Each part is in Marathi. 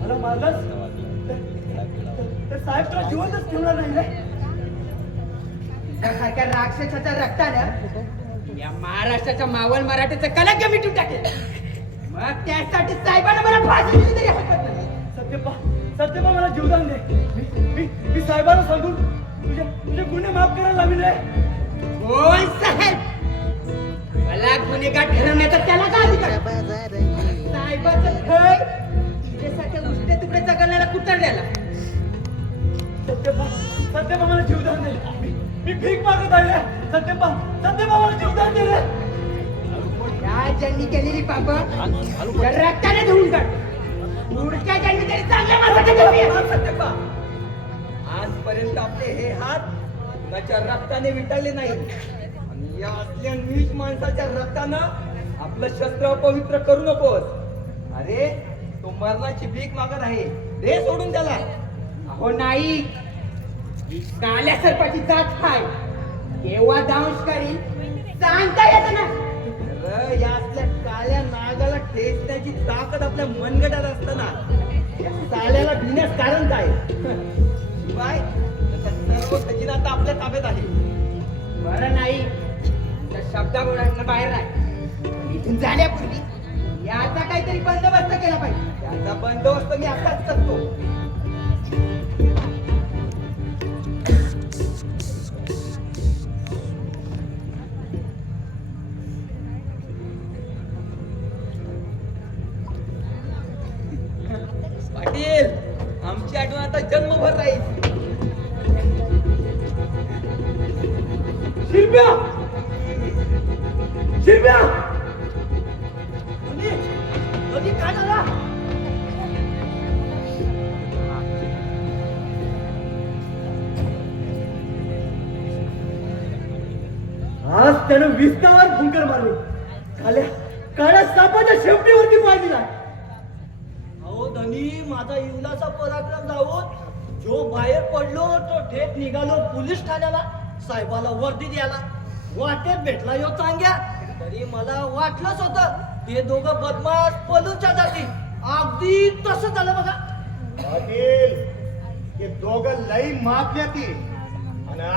मला मारलंस तर साहेब तुला जिवंतच ठेवणार नाही रे. त्यासारख्या राक्षसाच्या रक्तानं या महाराष्ट्राच्या मावळ मराठीचं कलंक मिटून टाकेल. मग त्यासाठी साहेबांना मला फाशी दिली तरी हरकत नाही. सत्यपा मला जीवदान दे. मी साहेबांना सांगून तुझे गुन्हे माफ करायला लावीन रे. कोण साहेब? मला गुन्हेगार ठरवण्याचा त्याला का अधिकार? साहेबाचं भय तुझ्यासारख्या उष्टे तुकडे जगण्याला कुठल्याला. सत्यपा मला जीवदान दे. मी भीक मागत आहे रे. सत्यपा मला जीवदान दे रे. या ज्यांनी केलेली पाप रक्ताने धुवून काढ. पुढच्या ज्यांनी तरी चांगल्या माणसाच्या जन्मी ये. सत्यपा, आजपर्यंत आपले हे हात कुणाच्या रक्ताने विटाळले नाही आणि या असल्या नीच माणसाच्या रक्तानं आपलं शस्त्र अपवित्र करू नकोस. अरे तो मरणाची भीक मागत आहे, दे सोडून त्याला. अहो नाही, काल्या सर्पाची जात हाय. केव्हा दांश करी सांगता येत ना. अरे या असल्या काळ्या नागाला ठेचण्याची ताकद आपल्या मनगटात असताना या साल्याला भिण्यास कारण काय? शिवाय त्याचा सर्व खजिना आता आपल्या ताब्यात आहे. बरं नाही तर शब्दाबोळांना बाहेर नाही. इथून जाण्यापूर्वी याचा काहीतरी बंदोबस्त केला पाहिजे. त्याचा बंदोबस्त मी आताच करतो. पाटील, आमची आठवण आता जन्मभर राहील. शिरप्या कधी काय झाला? आज त्यानं विस्तावर फुंकर मारले. काळ्या सापाच्या शेपटीवरती पाय दिला. अहो धनी, माझा इवलाचा पराक्रम जाऊन जो बाहेर पडलो तो थेट निघालो पोलीस ठाण्याला साहेबाला वर्दी द्यायला. वाटेत भेटला यो चांग्या. तरी मला वाटलंच होतं ते दोघं बदमाश पलूच्या जातील. अगदी तसं झालं बघा. पाटील, हे दोघं लई माफल्या ती आणि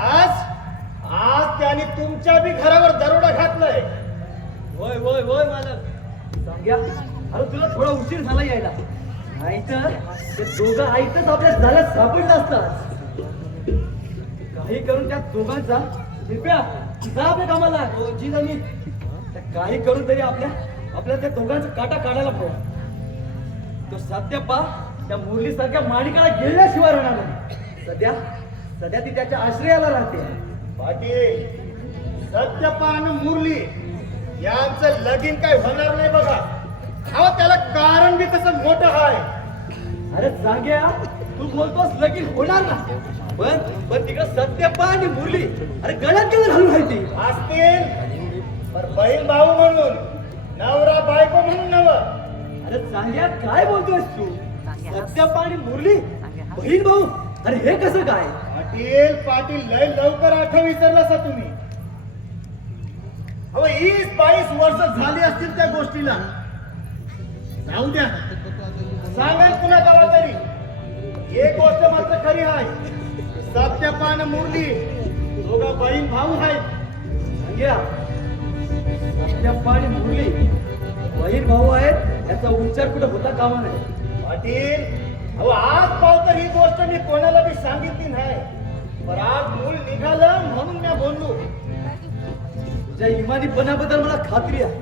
आज त्यांनी तुमच्या बी घरावर दरोडा घातलाय. होय होय होय मालक. सांग्या, अरे तुला थोडा उशीर झाला यायला. नाहीतर ते दोघं आईतच आपल्या झाल्यात सापडलं असतात. काही करून त्या दोघांचा शिरप्या जा आपल्या कामाला. जी धनी, काही करून तरी आपल्या त्या दोघांचा काटा काढायला पाहिजे. तो सत्यपा त्या मुरलीसारख्या माणिकाला गेल्याशिवाय राहणार नाही. सध्या ती त्याच्या आश्रयाला राहते. पाटील, सत्यपा आणि मुरली यांचं लगीन काय होणार नाही बघा. अहो त्याला कारण बी कसं मोठं आहे. अरे सांग्या, तू बोलतोस लगीन होणार ना. पण तिकडं सत्यपा आणि मुरली अरे गळ्यात घेऊन घालून राहायची असतील पण बहीण भाऊ म्हणून, नवरा बायको म्हणून नव. अरे सांग्या, काय बोलतोयस तू? सत्यपा आणि मुरली बहीण भाऊ, अरे हे कसं काय? पाटील लय लवकर आठवण विसरला सा तुम्ही. अहो 20-22 वर्ष झाली असतील त्या गोष्टीला. जाऊ द्या, सांगेल पुन्हा गावा तरी. एक गोष्ट मात्र खरी आहे, सत्यपा आणि मुरली दोघं बहीण भाऊ आहेत. सांग्या, सत्यपा आणि मुरली बहीण भाऊ आहेत याचा उच्चार कुठं होता कामा नाही. पाटील, अहो आज पाव तर ही गोष्ट मी कोणाला बी सांगितली नाही. पण आज मूल निघालं म्हणून मी बोललो. तुझ्या इमानीपणाबद्दल मला खात्री आहे,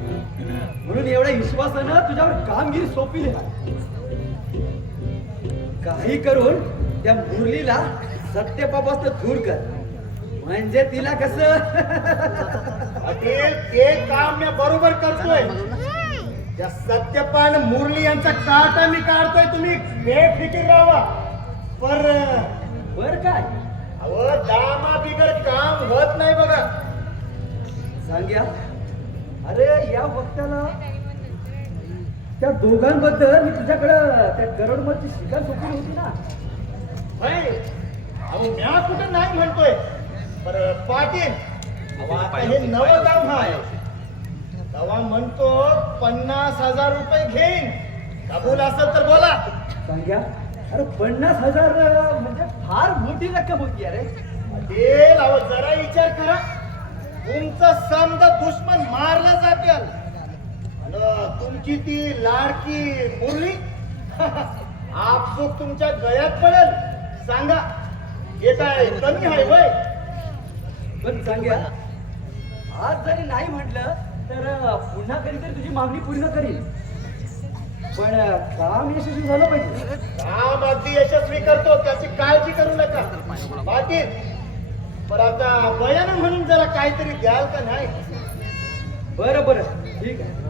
म्हणून एवढ्या विश्वासानं तुझ्यावर कामगिरी सोपली आहे. काही करून त्या मुरलीला सत्यपापासून दूर कर, म्हणजे तिला कसं पाटील ते काम मी बरोबर करतोय. त्या सत्यपान मुरली यांचा काटा मी काढतोय. तुम्ही बेफिकीर राहा. बर काय? अहो दामा बिगर काम होत नाही बघा. सांग्या, अरे या वक्ताला त्या दोघांबद्दल मी तुझ्याकडं त्या गरुडमलची शिकार सोपली होती ना. होय, अहो म्या कुठं नाही म्हणतोय. पर पाटील, अहो आता हे नवं काम आहे. तेव्हा म्हणतो 50,000 रुपये घेईन. कबूल असेल तर बोला. सांग्या अरे 50,000 म्हणजे फार मोठी रक्कम होती अरे. पाटील अहो जरा विचार करा. तुमचा समजा दुश्मन मारला जाते आणि तुमची ती लाडकी मुरली आपसूक तुमच्या गळ्यात पडेल. सांगा हे काय कमी आहे वय? पण सांग्या आज जरी नाही म्हटलं तर पुन्हा कधीतरी तुझी मागणी पूर्ण करील. पण काम यशस्वी झालं पाहिजे. काम अगदी यशस्वी करतो त्याची काळजी करू नका. पाटील पण आता बयानं म्हणून जरा काहीतरी द्याल का नाही? बरं बरं ठीक आहे.